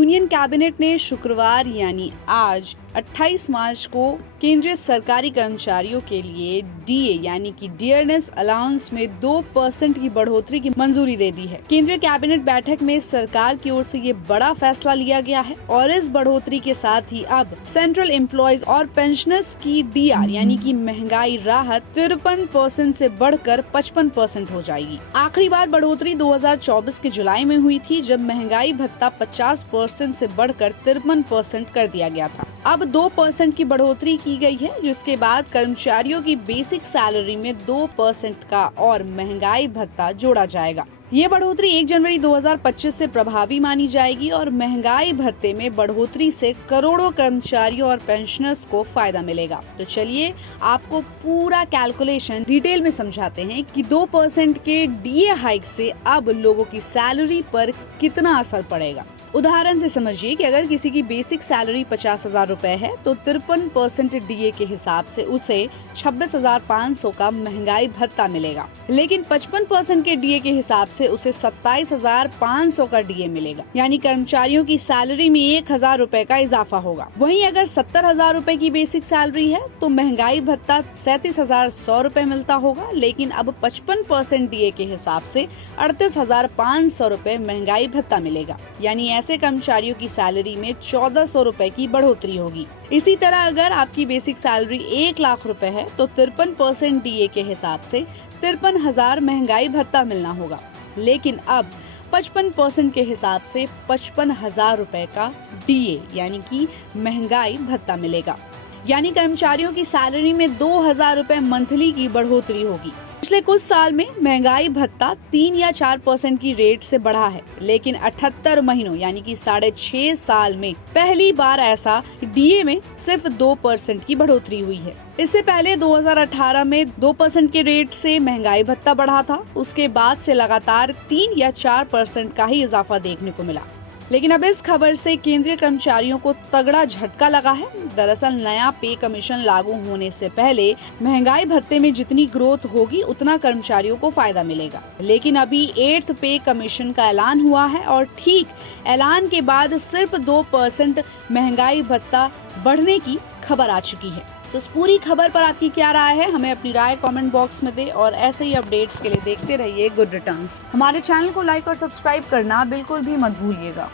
Union cabinet ने शुक्रवार यानी आज 28 मार्च को केंद्रीय सरकारी कर्मचारियों के लिए डीए यानी कि डियरनेस अलाउंस में 2% की बढ़ोतरी की मंजूरी दे दी है। केंद्रीय कैबिनेट बैठक में सरकार की ओर से ये बड़ा फैसला लिया गया है और इस बढ़ोतरी के साथ ही अब सेंट्रल एम्प्लॉयज और पेंशनर्स की डीआर यानी कि महंगाई राहत 53% से बढ़कर 55% हो जाएगी। आखिरी बार बढ़ोतरी 2024 के जुलाई में हुई थी, जब महंगाई भत्ता 50% से बढ़कर 53% कर दिया गया था। अब 2% की बढ़ोतरी की गई है, जिसके बाद कर्मचारियों की बेसिक सैलरी में 2% का और महंगाई भत्ता जोड़ा जाएगा। ये बढ़ोतरी 1 जनवरी 2025 से प्रभावी मानी जाएगी और महंगाई भत्ते में बढ़ोतरी से करोड़ों कर्मचारियों और पेंशनर्स को फायदा मिलेगा। तो चलिए आपको पूरा कैलकुलेशन डिटेल में समझाते हैं कि 2% के डीए हाइक से अब लोगों की सैलरी पर कितना असर पड़ेगा। उदाहरण से समझिए कि अगर किसी की बेसिक सैलरी 50,000 रुपए है तो 53% डीए के हिसाब से उसे 26,500 का महंगाई भत्ता मिलेगा, लेकिन 55% के डीए के हिसाब से उसे 27,500 का डीए मिलेगा, यानी कर्मचारियों की सैलरी में 1,000 रुपए का इजाफा होगा। वहीं अगर 70,000 रुपए की बेसिक सैलरी है तो महंगाई भत्ता 37,100 रुपए मिलता होगा, लेकिन अब 55% डीए के हिसाब से 38,500 रुपए महंगाई भत्ता मिलेगा, यानी ऐसे कर्मचारियों की सैलरी में 1,400 रुपए की बढ़ोतरी होगी। इसी तरह अगर आपकी बेसिक सैलरी 1 लाख रुपए है तो 53% डीए के हिसाब से 53,000 महंगाई भत्ता मिलना होगा, लेकिन अब 55% के हिसाब से 55,000 रुपए का डीए यानी कि महंगाई भत्ता मिलेगा, यानी कर्मचारियों की सैलरी में 2,000 रुपए मंथली की बढ़ोतरी होगी। पिछले कुछ साल में महंगाई भत्ता 3 या 4% की रेट से बढ़ा है, लेकिन 78 महीनों यानी कि 6.5 साल में पहली बार ऐसा डीए में सिर्फ 2% की बढ़ोतरी हुई है। इससे पहले 2018 में 2% के रेट से महंगाई भत्ता बढ़ा था, उसके बाद से लगातार 3 या 4% का ही इजाफा देखने को मिला। लेकिन अब इस खबर से केंद्रीय कर्मचारियों को तगड़ा झटका लगा है। दरअसल नया पे कमीशन लागू होने से पहले महंगाई भत्ते में जितनी ग्रोथ होगी उतना कर्मचारियों को फायदा मिलेगा, लेकिन अभी 8th पे कमीशन का ऐलान हुआ है और ठीक ऐलान के बाद सिर्फ 2% महंगाई भत्ता बढ़ने की खबर आ चुकी है। तो इस पूरी खबर पर आपकी क्या राय है, हमें अपनी राय कमेंट बॉक्स में दे और ऐसे ही अपडेट्स के लिए देखते रहिए गुड रिटर्न्स। हमारे चैनल को लाइक और सब्सक्राइब करना बिल्कुल भी मत भूलिएगा।